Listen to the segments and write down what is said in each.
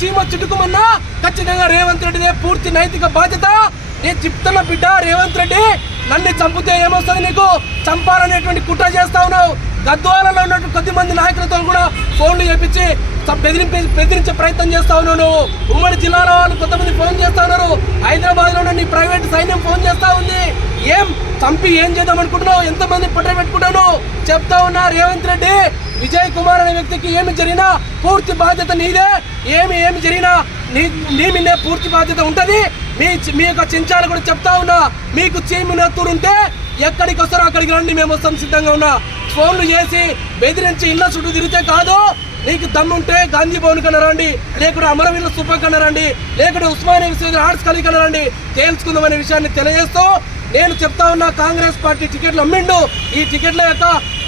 చిటుకుమన్నా ఖచ్చితంగా రేవంత్ రెడ్డిదే పూర్తి నైతిక బాధ్యత. నేను చెప్తున్న బిడ్డ రేవంత్ రెడ్డి నన్ను చంపితే ఏమొస్తుంది నీకు? చంపాలనేటువంటి కుట్ర చేస్తా ఉన్నావు. గద్వాలలో ఉన్నటువంటి కొద్ది మంది నాయకులతో కూడా ఫోన్లు చేపించి బెదిరింపే బెదిరించే ప్రయత్నం చేస్తా ఉన్నావు నువ్వు. ఉమ్మడి జిల్లాలో వాళ్ళు కొంతమంది ఫోన్ చేస్తా ఉన్నారు. హైదరాబాద్లో నీ ప్రైవేట్ సైన్యం ఫోన్ చేస్తా ఉంది. ఏం? చంపి ఏం చేద్దాం అనుకుంటున్నావు ఎంతమంది పట్ట పెట్టుకుంటాను చెప్తా ఉన్నా రేవంత్ రెడ్డి. విజయ్ కుమార్ అనే వ్యక్తికి ఏమి జరిగినా పూర్తి బాధ్యత నీదే. ఏమి ఏమి జరిగినా నీ నీ మీదే పూర్తి బాధ్యత ఉంటుంది. మీ మీ యొక్క చించాలు కూడా చెప్తా ఉన్నా మీకు చీమి నెత్తురు ఉంటే ఎక్కడికి వస్తారో అక్కడికి రండి మేము వస్తాం సిద్ధంగా ఉన్నా. ఫోన్లు చేసి బెదిరించి ఇళ్ళ చుట్టూ తిరిగితే కాదు. నీకు దమ్ముంటే గాంధీ భవన్ కన్నా రండి లేకుంటే అమరవీరుల సూపర్ కన్నా రండి లేకుంటే ఉస్మానియా విశ్వవిద్యాలయ ఆర్ట్స్ కాలేజ్ కన్నా రండి. తేల్చుకుందామనే విషయాన్ని తెలియజేస్తూ నేను చెప్తా ఉన్నా కాంగ్రెస్ పార్టీ టికెట్లు అమ్మిండు. ఈ టికెట్ల యొక్క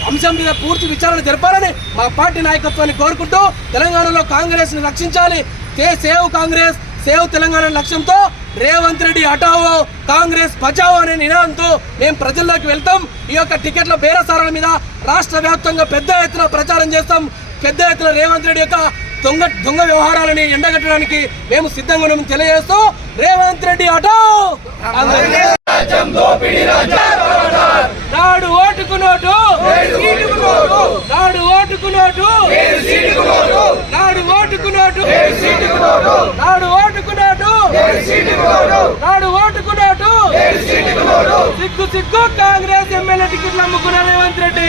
అంశం మీద పూర్తి విచారణ జరపాలని మా పార్టీ నాయకత్వాన్ని కోరుకుంటూ తెలంగాణలో కాంగ్రెస్ని రక్షించాలి. సేవ్ కాంగ్రెస్ సేవ్ తెలంగాణ లక్ష్యంతో రేవంత్ రెడ్డి హటావో కాంగ్రెస్ బచావో అనే నినాదంతో మేము ప్రజల్లోకి వెళ్తాం. ఈ యొక్క టికెట్ల బేరసారాల మీద రాష్ట్ర వ్యాప్తంగా పెద్ద ఎత్తున ప్రచారం చేస్తాం. పెద్ద ఎత్తున రేవంత్ రెడ్డి యొక్క దొంగ దొంగ వ్యవహారాలని ఎండగట్టడానికి మేము సిద్ధంగా తెలియజేస్తూ రేవంత్ రెడ్డి హటో నాడు ఓటుకు నోటు. నాడు ఓటుకు నోటు. నాడు ఓటుకు నోటు. నాడు ఓటుకు నోటు. నాడు ఓటుకు నోటు. సిగ్గు సిగ్గు కాంగ్రెస్ ఎమ్మెల్యే టికెట్లు అమ్ముకున్న రేవంత్ రెడ్డి.